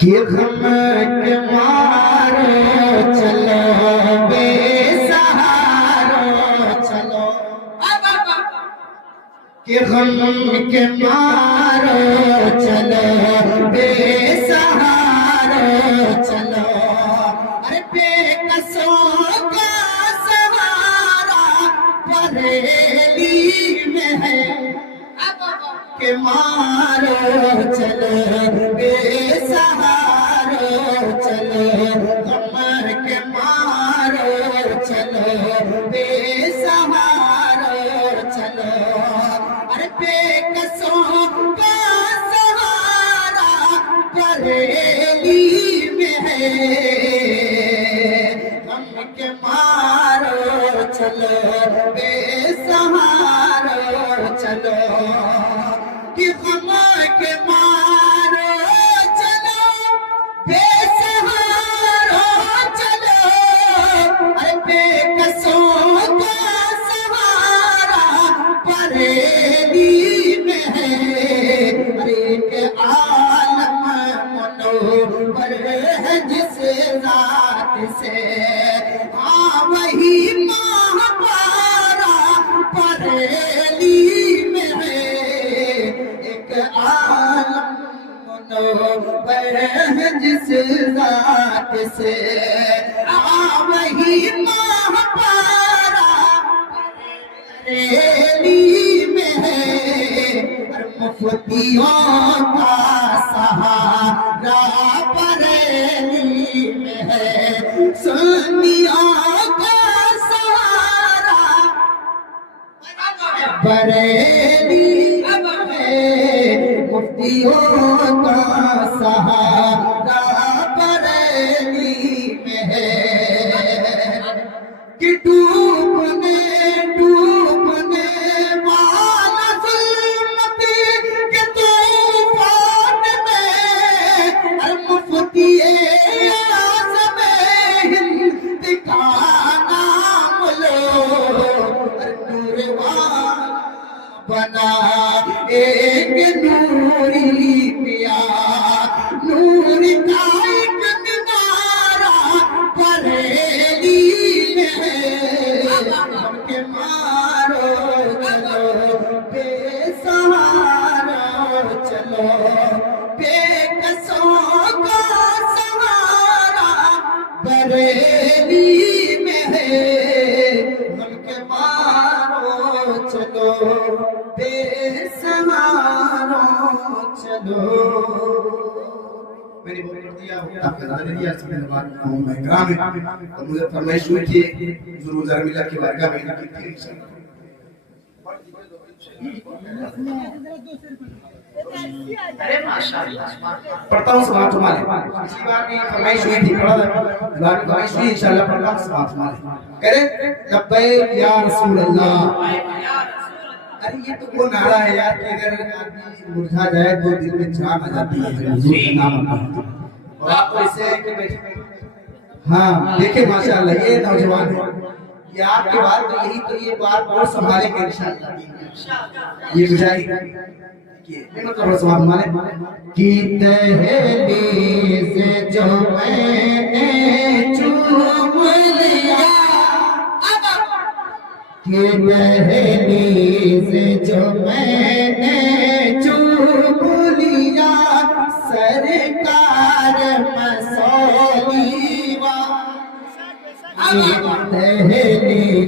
کہ غم کے مارے چلو بے سہارا چلو، کہ غم کے مارے چلو بے سہارا چلو، ارے بے قصوں کا سہارا بریلی میں ہے، کہ مارو چلو بے سہارا چلو، غم کے مارو چلو بے سہارا چلو، ارے بے قصوں کا سہارا بریلی میں ہے، غم کے مارو چلو بے سہارا چلو، کہ غم کے مارو چلو بے سہارا چلو، ارے بے قصوں کا سہارا بریلی میں ہے، ارے ایک عالم منور ہے جس ذات سے، ہاں وہی ماہوارہ بریلی میں ہے، ایک عالم منور ہے جس ذات سے، ہاں وہی ماہوارہ بریلی میں ہے، مفتیوں کا سہارا بریلی میں ہے، سنیوں کا سہارا بریلی میں، مفتیوں کا سہارا بریلی میں ہے، کہ ڈوبنے والا ظلمت کے طوفان میں، مفتی اعظم ہند کا نام لو، نور والا بنا ایک نوری پیا، نور کا ایک مینارہ بریلی میں ہے، غم کے مارو چلو بے سہارا چلو، بے قصوں کا سہارا بریلی میں ہے، غم کے مارو چلو بے سہارا چلو۔ میں نے بہت پڑھ دیا آپ کا نظر دیا اس میں نماز ہوں میں کرام ہے، اور مجھے فرمائش ہوئی تھی ضرور ضرور اللہ کی بارگاہ میں کی تھی پڑھتا ہوں سماعت تمہارے، اسی بار بھی فرمائش ہوئی تھی، پڑھا فرمائش ہوئی انشاءاللہ پڑھتا ہوں سماعت تمہارے، کہہ لبیک یا رسول اللہ۔ ارے یہ تو وہ نعرہ ہے یار کہ اگر آدمی مرجھا جائے تو دل میں جان آ جاتی ہے حضور کا نام آتا ہے، اور آپ کو اسے کہ ہاں دیکھیں ماشاءاللہ یہ نوجوان ہے، یہ آپ کے بعد تو یہی تو یہ بات اور سنبھالے گا انشاءاللہ، یہ مجاہد کہ مطلب رسول ہمارے کی دہلیز جو میں نے چوم لیا، کی دہلیز جو میں نے چوم لیا، سرکار مسولی وا دہلیز